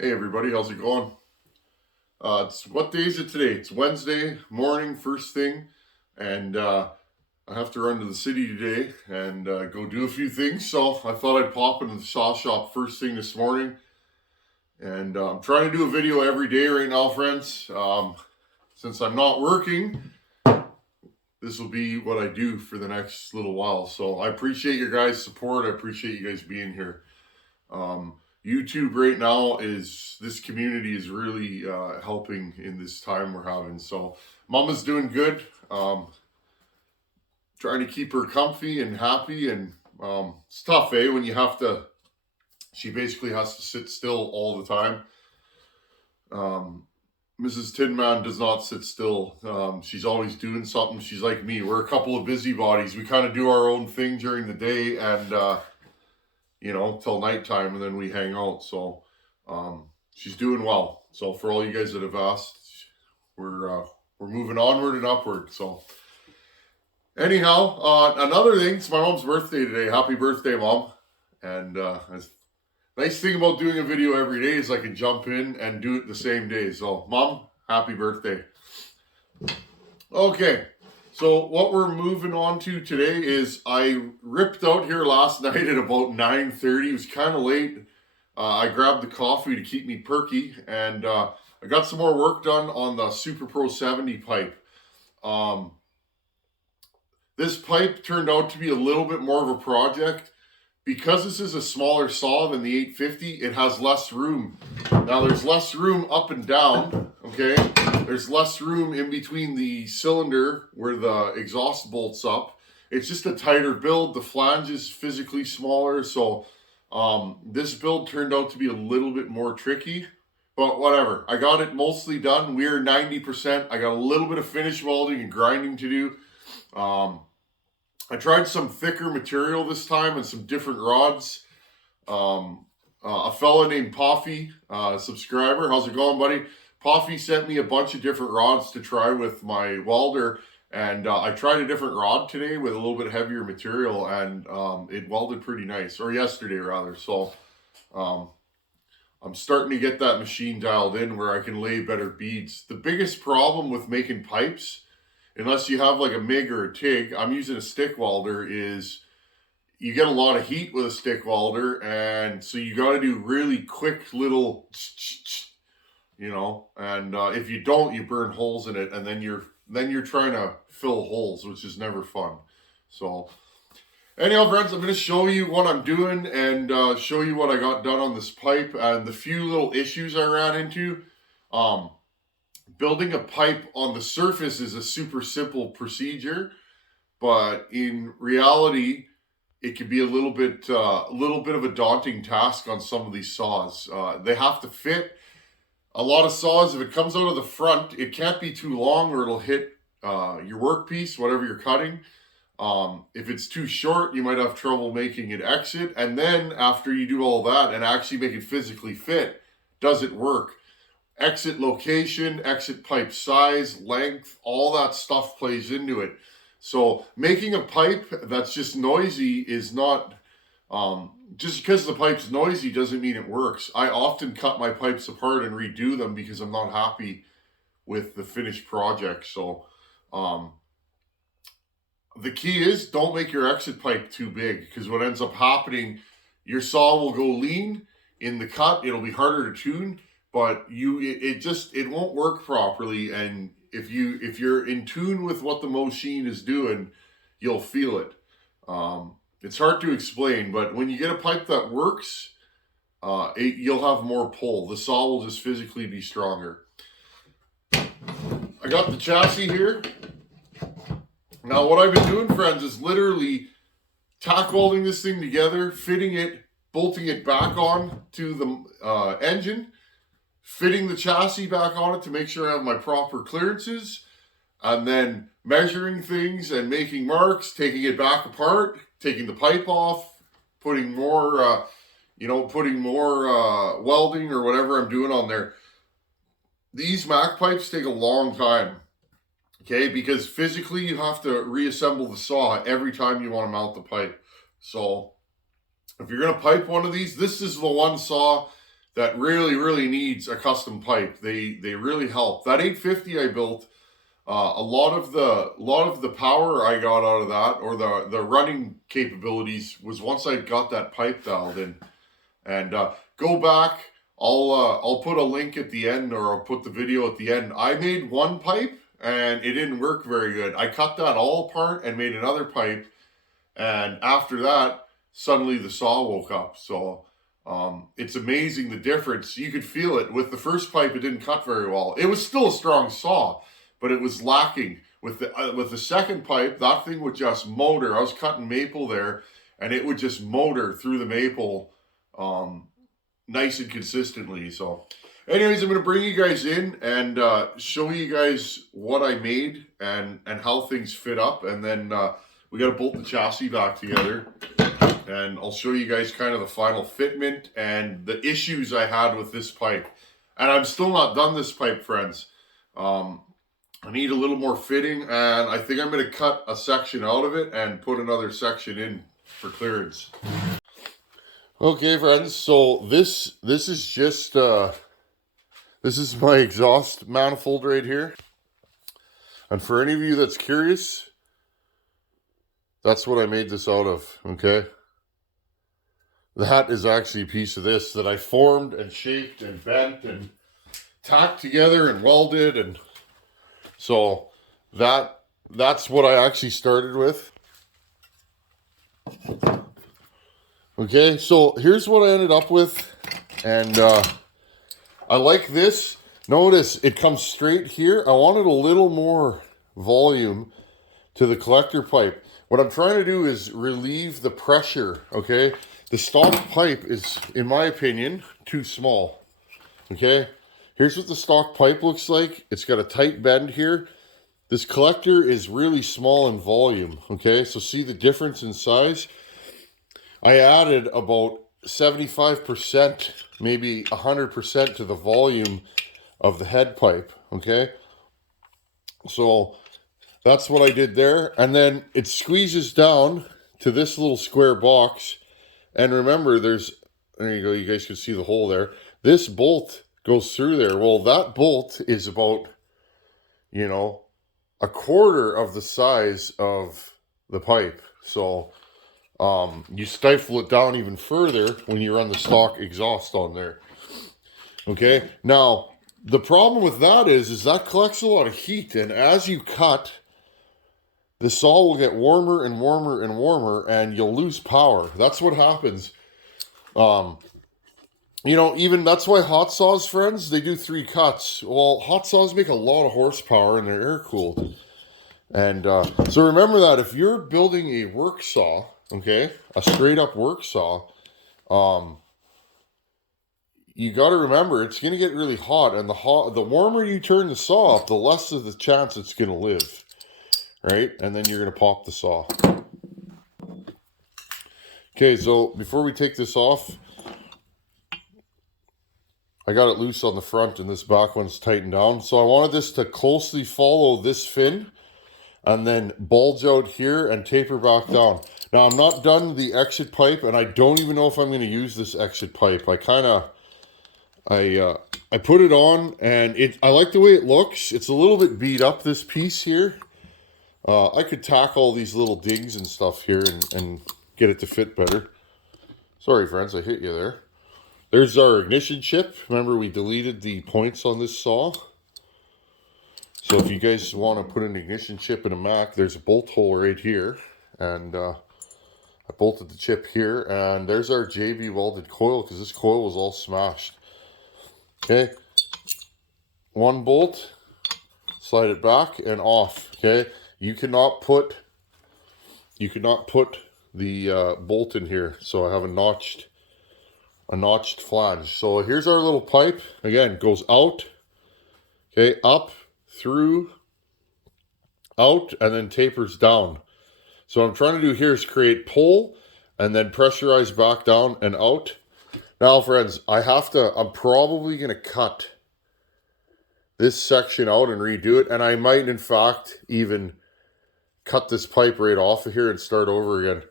Hey everybody, how's it going? What day is it today? It's Wednesday morning, first thing, and I have to run to the city today and go do a few things. So I thought I'd pop into the saw shop first thing this morning, and I'm trying to do a video every day right now, friends. Since I'm not working, this will be what I do for the next little while. So I appreciate your guys' support. I appreciate you guys being here. YouTube right now this community is really helping in this time we're having. So Mama's doing good. Trying to keep her comfy and happy, and it's tough, when you have to. She basically has to sit still all the time. Mrs. Tinman does not sit still. She's always doing something. She's like me. We're a couple of busybodies. We kind of do our own thing during the day and till nighttime, and then we hang out. So she's doing well. So for all you guys that have asked, we're moving onward and upward. So anyhow, another thing, it's my mom's birthday today. Happy birthday, Mom. And nice thing about doing a video every day is I can jump in and do it the same day. So Mom, happy birthday. Okay. So what we're moving on to today is I ripped out here last night at about 9:30. It was kind of late. I grabbed the coffee to keep me perky, and I got some more work done on the Super Pro 70 pipe. This pipe turned out to be a little bit more of a project. Because this is a smaller saw than the 850, it has less room. Now there's less room up and down, okay? There's less room in between the cylinder where the exhaust bolts up. It's just a tighter build. The flange is physically smaller, so this build turned out to be a little bit more tricky, but whatever. I got it mostly done. We're 90%. I got a little bit of finish welding and grinding to do. I tried some thicker material this time and some different rods. A fella named Poffy, subscriber, how's it going, buddy? Poffy sent me a bunch of different rods to try with my welder, and I tried a different rod today with a little bit heavier material, and it welded pretty nice, or yesterday rather. So I'm starting to get that machine dialed in where I can lay better beads. The biggest problem with making pipes, unless you have like a MIG or a TIG, I'm using a stick welder, is you get a lot of heat with a stick welder, and so you got to do really quick little, and if you don't, you burn holes in it, and then you're trying to fill holes, which is never fun. So anyhow, friends, I'm going to show you what I'm doing and show you what I got done on this pipe and the few little issues I ran into. Building a pipe on the surface is a super simple procedure, but in reality, it can be a little bit of a daunting task on some of these saws. They have to fit. A lot of saws, if it comes out of the front, it can't be too long or it'll hit your workpiece, whatever you're cutting. If it's too short, you might have trouble making it exit. And then after you do all that and actually make it physically fit, does it work? Exit location, exit pipe size, length, all that stuff plays into it. So making a pipe that's just noisy is not, just because the pipe's noisy doesn't mean it works. I often cut my pipes apart and redo them because I'm not happy with the finished project. So the key is don't make your exit pipe too big, because what ends up happening, your saw will go lean in the cut. It'll be harder to tune, but it won't work properly. And if you're in tune with what the machine is doing, you'll feel it. It's hard to explain, but when you get a pipe that works, you'll have more pull. The saw will just physically be stronger. I got the chassis here. Now what I've been doing, friends, is literally tack welding this thing together, fitting it, bolting it back on to the engine, fitting the chassis back on it to make sure I have my proper clearances, and then measuring things and making marks, taking it back apart, taking the pipe off, putting more welding or whatever I'm doing on there. These Mac pipes take a long time, okay, because physically you have to reassemble the saw every time you want to mount the pipe. So if you're going to pipe one of these, this is the one saw that really needs a custom pipe. They really help. That 850 I built, a lot of the power I got out of that, or the running capabilities, was once I got that pipe dialed in. And go back. I'll put a link at the end, or I'll put the video at the end. I made one pipe and it didn't work very good. I cut that all apart and made another pipe, and after that, suddenly the saw woke up. So it's amazing the difference. You could feel it. With the first pipe, it didn't cut very well. It was still a strong saw, but it was lacking. With the second pipe, that thing would just motor. I was cutting maple there, and it would just motor through the maple nice and consistently. So anyways, I'm going to bring you guys in and show you guys what I made and how things fit up. And then we got to bolt the chassis back together. And I'll show you guys kind of the final fitment and the issues I had with this pipe. And I'm still not done this pipe, friends. I need a little more fitting, and I think I'm going to cut a section out of it and put another section in for clearance. Okay, friends, so this is just this is my exhaust manifold right here. And for any of you that's curious, that's what I made this out of, okay? That is actually a piece of this that I formed and shaped and bent and tacked together and welded, and so that's what I actually started with. Okay, so here's what I ended up with, and I like this. Notice it comes straight here. I wanted a little more volume to the collector pipe. What I'm trying to do is relieve the pressure, okay? The stock pipe is, in my opinion, too small, okay? Here's what the stock pipe looks like. It's got a tight bend here. This collector is really small in volume, okay? So see the difference in size? I added about 75%, maybe 100% to the volume of the head pipe, okay? So that's what I did there. And then it squeezes down to this little square box. And remember, there you go, you guys can see the hole there. This bolt goes through there. Well, that bolt is about, you know, a quarter of the size of the pipe. So you stifle it down even further when you run the stock exhaust on there. Okay, now the problem with that is that collects a lot of heat, and as you cut, the saw will get warmer and warmer and warmer, and you'll lose power. That's what happens. You know, even that's why hot saws, friends, they do 3 cuts. Well, hot saws make a lot of horsepower and they're air cooled. And so remember that if you're building a work saw, okay, a straight up work saw, you got to remember it's going to get really hot, and the warmer you turn the saw up, the less of the chance it's going to live, right? And then you're going to pop the saw. Okay, so before we take this off, I got it loose on the front and this back one's tightened down. So I wanted this to closely follow this fin and then bulge out here and taper back down. Now I'm not done the exit pipe, and I don't even know if I'm going to use this exit pipe. I put it on, and I like the way it looks. It's a little bit beat up, this piece here. I could tack all these little dings and stuff here and get it to fit better. Sorry friends, I hit you there. There's our ignition chip. Remember, we deleted the points on this saw. So if you guys want to put an ignition chip in a Mac, there's a bolt hole right here. And I bolted the chip here. And there's our JB welded coil, because this coil was all smashed. Okay. 1 bolt. Slide it back and off. Okay. You cannot put the bolt in here. So I have a notched flange. So here's our little pipe. Again, goes out, okay, up, through, out, and then tapers down. So what I'm trying to do here is create pull and then pressurize back down and out. Now friends, I'm probably going to cut this section out and redo it, and I might in fact even cut this pipe right off of here and start over again.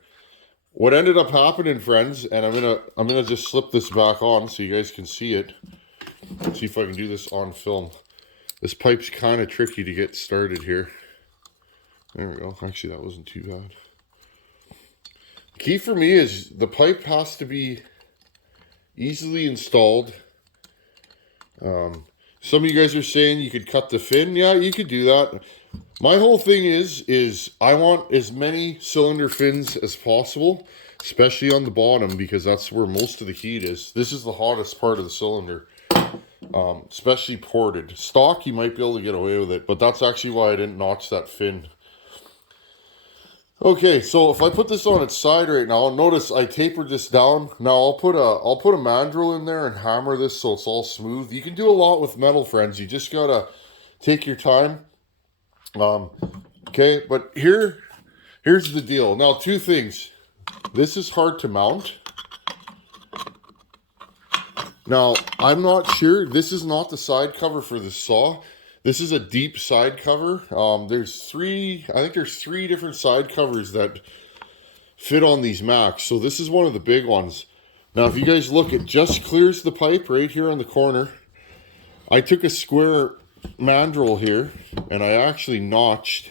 what ended up happening, friends, and I'm gonna just slip this back on so you guys can see it. Let's see if I can do this on film. This pipe's kind of tricky to get started here. There we go. Actually, that wasn't too bad. The key for me is the pipe has to be easily installed. Some of you guys are saying you could cut the fin. Yeah, you could do that. My whole thing is I want as many cylinder fins as possible, especially on the bottom, because that's where most of the heat is. This is the hottest part of the cylinder, especially ported. Stock, you might be able to get away with it, but that's actually why I didn't notch that fin. Okay, so if I put this on its side right now, notice I tapered this down. Now I'll put a mandrel in there and hammer this so it's all smooth. You can do a lot with metal, friends. You just gotta take your time. Okay, but here's the deal. Now, two things. This is hard to mount. Now, I'm not sure. This is not the side cover for the saw. This is a deep side cover. I think there's three different side covers that fit on these Macs. So this is one of the big ones. Now, if you guys look, it just clears the pipe right here on the corner. I took a square mandrel here and I actually notched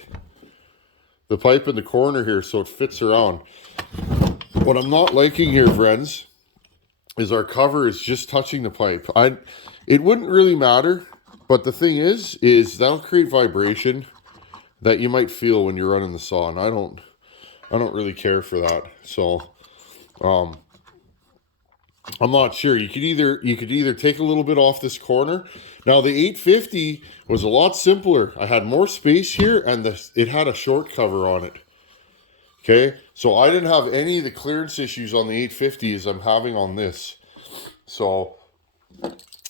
the pipe in the corner here so it fits around. What I'm not liking here, friends, is our cover is just touching the pipe. It wouldn't really matter, but the thing is that'll create vibration that you might feel when you're running the saw, and I don't really care for that. So I'm not sure. You could either take a little bit off this corner. Now the 850 was a lot simpler. I had more space here, and it had a short cover on it. Okay, so I didn't have any of the clearance issues on the 850 as I'm having on this. So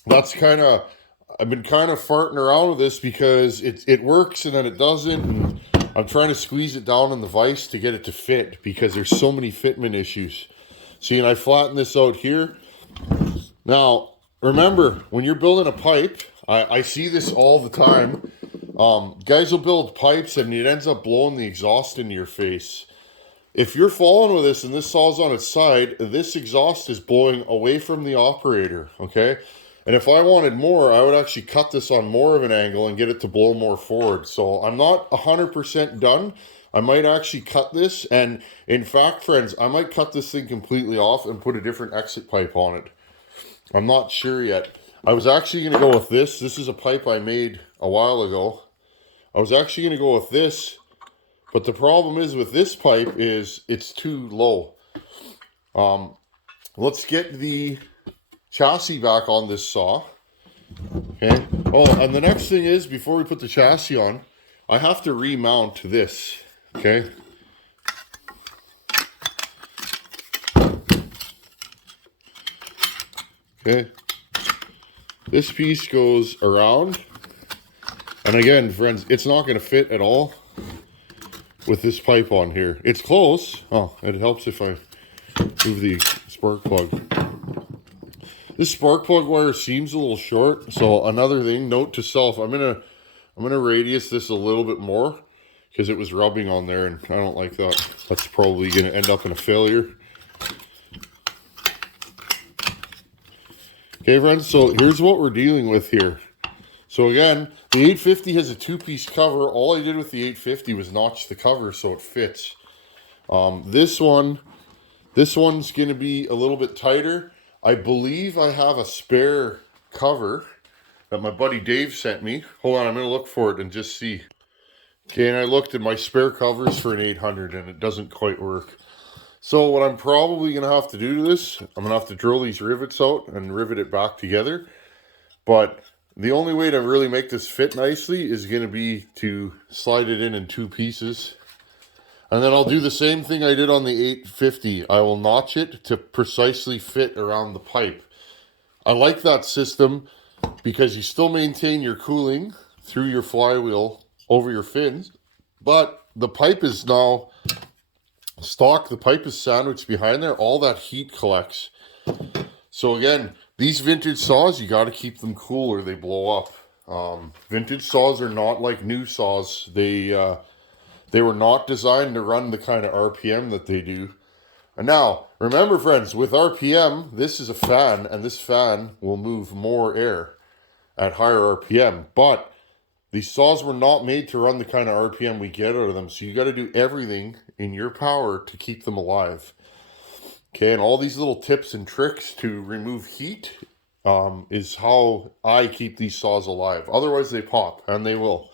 that's I've been kind of farting around with this because it works and then it doesn't. And I'm trying to squeeze it down in the vise to get it to fit because there's so many fitment issues. See, and I flatten this out here. Now, remember, when you're building a pipe, I see this all the time. Guys will build pipes and it ends up blowing the exhaust into your face. If you're following with this and this saw's on its side, this exhaust is blowing away from the operator, okay? And if I wanted more, I would actually cut this on more of an angle and get it to blow more forward. So I'm not 100% done. I might actually cut this, and in fact, friends, I might cut this thing completely off and put a different exit pipe on it. I'm not sure yet. I was actually going to go with this. This is a pipe I made a while ago. I was actually going to go with this, but the problem is with this pipe is it's too low. Let's get the chassis back on this saw. Okay. Oh, and the next thing is, before we put the chassis on, I have to remount this. Okay. Okay. This piece goes around. And again, friends, it's not going to fit at all with this pipe on here. It's close. Oh, it helps if I move the spark plug. This spark plug wire seems a little short. So another thing, note to self, I'm gonna radius this a little bit more because it was rubbing on there and I don't like that. That's probably gonna end up in a failure. Okay, friends, so here's what we're dealing with here. So again, the 850 has a two-piece cover. All I did with the 850 was notch the cover so it fits. This one's gonna be a little bit tighter. I believe I have a spare cover that my buddy Dave sent me. Hold on, I'm gonna look for it and just see. Okay, and I looked at my spare covers for an 800 and it doesn't quite work. So what I'm probably gonna have to do to this, I'm gonna have to drill these rivets out and rivet it back together. But the only way to really make this fit nicely is gonna be to slide it in two pieces. And then I'll do the same thing I did on the 850. I will notch it to precisely fit around the pipe. I like that system because you still maintain your cooling through your flywheel over your fins, but the pipe is now stock. The pipe is sandwiched behind there. All that heat collects. So again, these vintage saws, you got to keep them cool or they blow up. Vintage saws are not like new saws. They were not designed to run the kind of RPM that they do. And now, remember friends, with RPM, this is a fan, and this fan will move more air at higher RPM. But these saws were not made to run the kind of RPM we get out of them. So you got to do everything in your power to keep them alive. Okay, and all these little tips and tricks to remove heat is how I keep these saws alive. Otherwise they pop, and they will.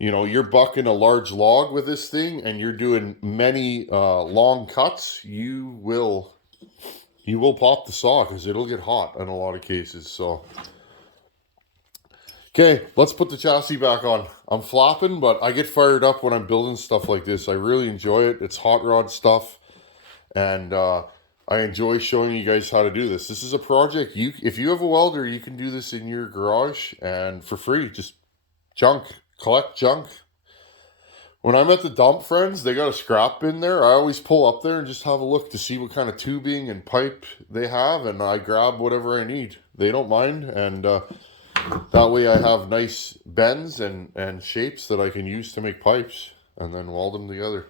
You know, you're bucking a large log with this thing and you're doing many long cuts, you will pop the saw because it'll get hot in a lot of cases. So, okay, let's put the chassis back on. I'm flopping, but I get fired up when I'm building stuff like this. I really enjoy it. It's hot rod stuff, and I enjoy showing you guys how to do this. This is a project, if you have a welder, you can do this in your garage and for free. Just collect junk. When I'm at the dump, friends, they got a scrap bin there. I always pull up there and just have a look to see what kind of tubing and pipe they have, and I grab whatever I need. They don't mind, and that way I have nice bends and shapes that I can use to make pipes and then weld them together.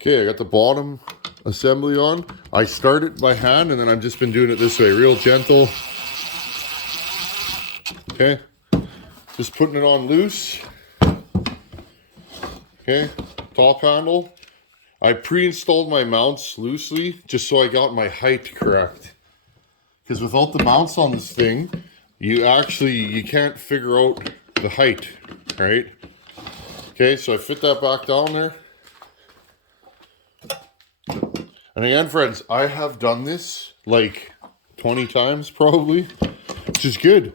Okay, I got the bottom assembly on. I start it by hand, and then I've just been doing it this way, real gentle. Okay. Just putting it on loose. Okay, top handle. I pre-installed my mounts loosely just so I got my height correct. Because without the mounts on this thing, you can't figure out the height, right? Okay, so I fit that back down there. And again, friends, I have done this like 20 times probably, which is good.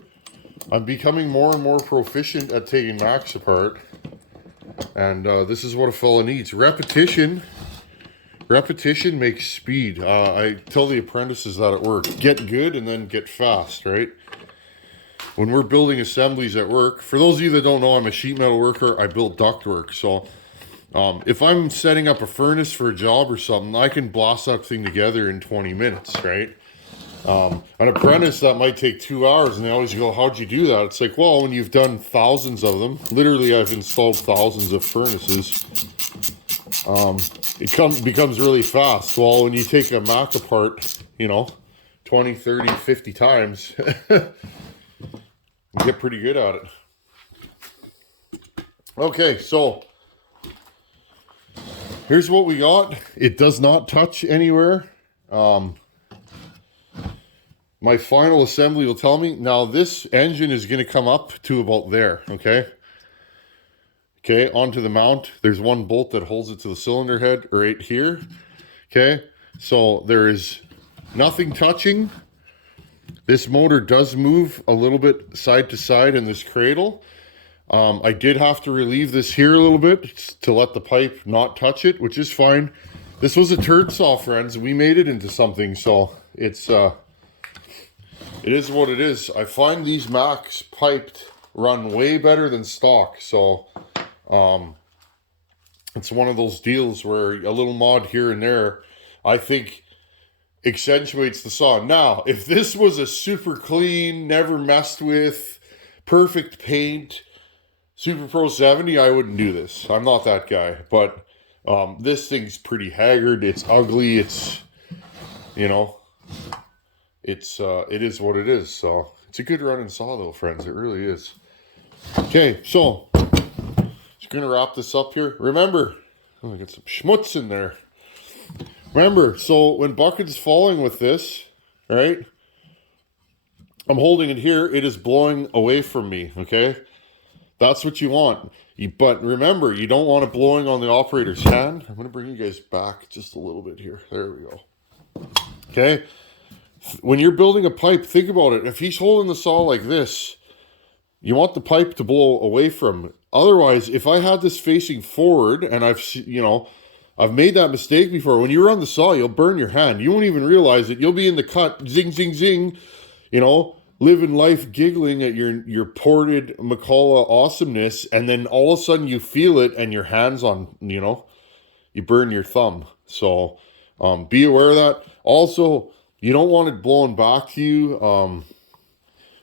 I'm becoming more and more proficient at taking Macs apart, and this is what a fella needs. Repetition makes speed. I tell the apprentices that at work, get good and then get fast, right? When we're building assemblies at work, for those of you that don't know, I'm a sheet metal worker. I build ductwork, so if I'm setting up a furnace for a job or something, I can blast that thing together in 20 minutes, right? An apprentice, that might take 2 hours, and they always go, how'd you do that? It's like, well, when you've done thousands of them, literally I've installed thousands of furnaces, it becomes really fast. Well, when you take a Mac apart, 20, 30, 50 times, you get pretty good at it. Okay, so here's what we got. It does not touch anywhere. My final assembly will tell me. Now this engine is going to come up to about there, okay? Okay, onto the mount. There's one bolt that holds it to the cylinder head right here. Okay, so there is nothing touching. This motor does move a little bit side to side in this cradle. I did have to relieve this here a little bit to let the pipe not touch it, which is fine. This was a turd saw, friends. We made it into something, so it is what it is. I find these Macs piped run way better than stock, so it's one of those deals where a little mod here and there, I think, accentuates the saw. Now, if this was a super clean, never messed with, perfect paint Super Pro 70, I wouldn't do this. I'm not that guy, but this thing's pretty haggard. It's ugly. It's, it is what it is. So it's a good running saw though, friends. It really is. Okay, so just gonna wrap this up here. Remember, I got some schmutz in there. Remember, so when bucket's falling with this, right? I'm holding it here. It is blowing away from me, okay? That's what you want. But remember, you don't want it blowing on the operator's hand. I'm going to bring you guys back just a little bit here. There we go. Okay? When you're building a pipe, think about it. If he's holding the saw like this, you want the pipe to blow away from him. Otherwise, if I had this facing forward, and I've made that mistake before. When you run the saw, you'll burn your hand. You won't even realize it. You'll be in the cut, zing, zing, zing, living life giggling at your ported McCulloch awesomeness, and then all of a sudden you feel it and your hands on, you burn your thumb. So be aware of that. Also, you don't want it blowing back to you.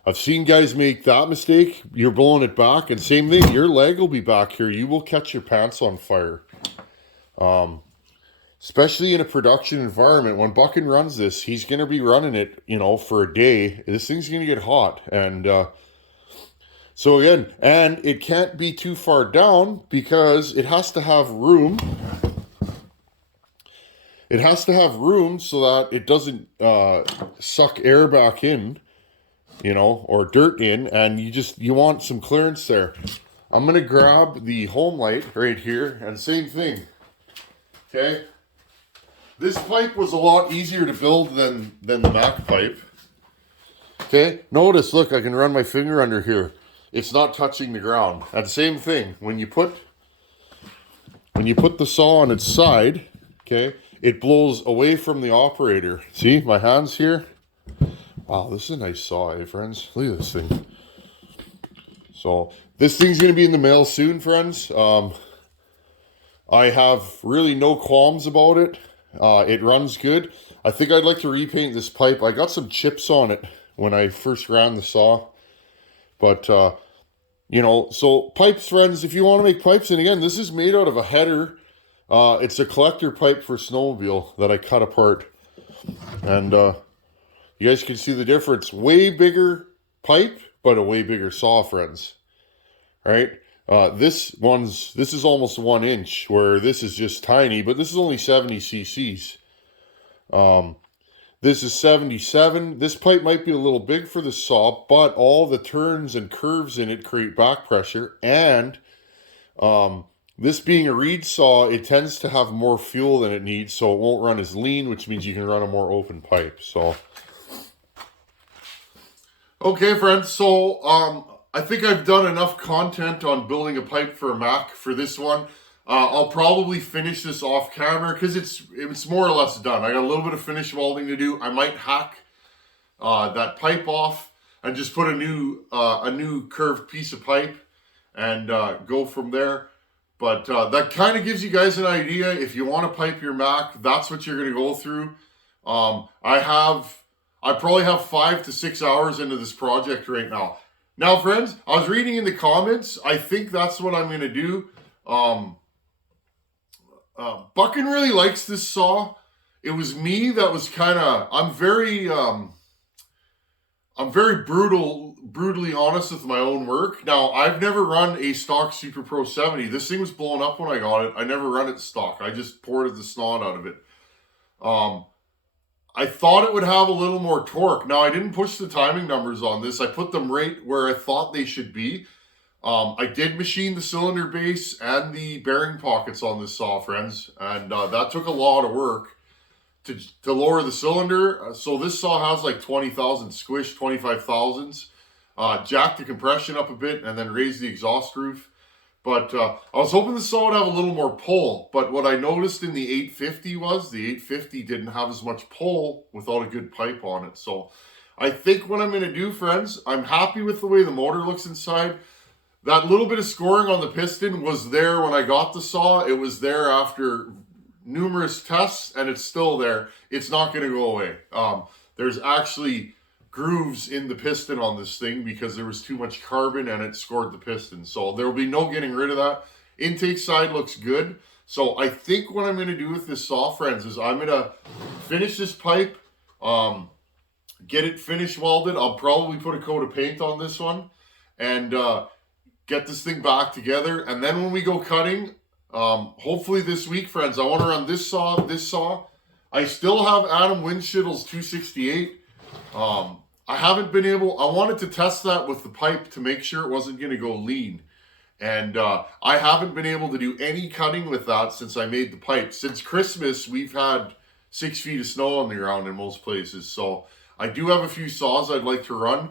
I've seen guys make that mistake. You're blowing it back, and same thing, your leg will be back here. You will catch your pants on fire. especially in a production environment. When Buckin runs this, he's going to be running it, you know, for a day. This thing's going to get hot. And so again, and it can't be too far down because it has to have room. It has to have room so that it doesn't suck air back in, you know, or dirt in, and you want some clearance there. I'm going to grab the home light right here, and same thing, okay? This pipe was a lot easier to build than the Mac pipe, okay? Notice, look, I can run my finger under here. It's not touching the ground. And same thing, when you put the saw on its side, okay, it blows away from the operator. See, my hand's here. Wow, this is a nice saw, eh, friends? Look at this thing. So, this thing's going to be in the mail soon, friends. I have really no qualms about it. It runs good. I think I'd like to repaint this pipe. I got some chips on it when I first ran the saw. But, you know, so pipes, friends, if you want to make pipes, and again, this is made out of a header. It's a collector pipe for snowmobile that I cut apart. And you guys can see the difference. Way bigger pipe, but a way bigger saw, friends. Right? This is almost 1 inch, where this is just tiny, but this is only 70 cc's. This is 77. This pipe might be a little big for the saw, but all the turns and curves in it create back pressure, and this being a reed saw, it tends to have more fuel than it needs, so it won't run as lean, which means you can run a more open pipe. So, okay, friends. So, I think I've done enough content on building a pipe for a Mac for this one. I'll probably finish this off camera because it's more or less done. I got a little bit of finish welding to do. I might hack that pipe off and just put a new curved piece of pipe and go from there. But that kind of gives you guys an idea. If you want to pipe your Mac, that's what you're going to go through. I probably have 5 to 6 hours into this project right now. Now, friends, I was reading in the comments. I think that's what I'm going to do. Buckin really likes this saw. It was me that was kind of, I'm very brutally honest with my own work. Now, I've never run a stock Super Pro 70. This thing was blown up when I got it. I never run it stock. I just poured the snot out of it. I thought it would have a little more torque. Now, I didn't push the timing numbers on this. I put them right where I thought they should be. I did machine the cylinder base and the bearing pockets on this saw, friends. And that took a lot of work to lower the cylinder. So this saw has like 20,000 squish, 25,000s. Jack the compression up a bit and then raise the exhaust roof. But I was hoping the saw would have a little more pull. But what I noticed in the 850 was the 850 didn't have as much pull without a good pipe on it. So I think what I'm going to do, friends, I'm happy with the way the motor looks inside. That little bit of scoring on the piston was there when I got the saw. It was there after numerous tests, and it's still there. It's not going to go away. There's actually grooves in the piston on this thing because there was too much carbon and it scored the piston. So there will be no getting rid of that. Intake side looks good. So I think what I'm going to do with this saw, friends, is I'm going to finish this pipe, get it finish welded. I'll probably put a coat of paint on this one and get this thing back together. And then when we go cutting, hopefully this week, friends, I want to run this saw. I still have Adam Windshittle's 268. I haven't been able, I wanted to test that with the pipe to make sure it wasn't going to go lean. And I haven't been able to do any cutting with that since I made the pipe. Since Christmas, we've had 6 feet of snow on the ground in most places. So I do have a few saws I'd like to run.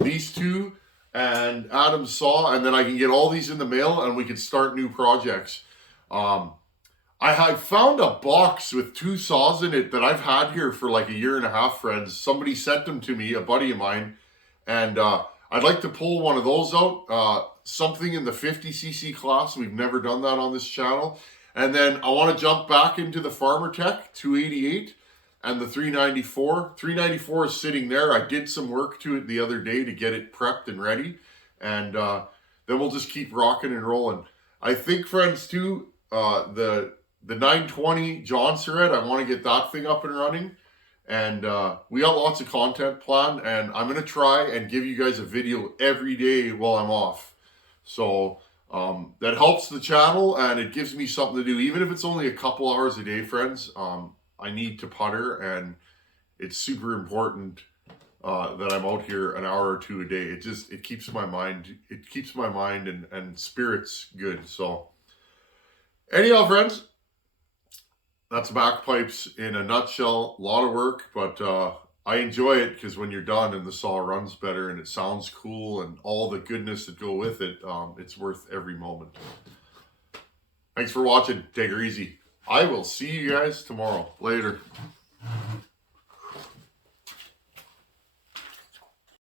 These two and Adam's saw, and then I can get all these in the mail and we can start new projects. I had found a box with 2 saws in it that I've had here for like 1.5 years, friends. Somebody sent them to me, a buddy of mine, and I'd like to pull one of those out, something in the 50cc class. We've never done that on this channel. And then I want to jump back into the Farmer Tech 288 and the 394. 394 is sitting there. I did some work to it the other day to get it prepped and ready, and then we'll just keep rocking and rolling. I think, friends, too, the 920 John Surratt, I want to get that thing up and running. And we got lots of content planned, and I'm going to try and give you guys a video every day while I'm off. So that helps the channel, and it gives me something to do, even if it's only a couple hours a day, friends. I need to putter, and it's super important that I'm out here an hour or two a day. It keeps my mind, and spirits good. So anyhow, friends, that's backpipes in a nutshell. A lot of work, but I enjoy it because when you're done and the saw runs better and it sounds cool and all the goodness that go with it, it's worth every moment. Thanks for watching. Take her easy. I will see you guys tomorrow. Later.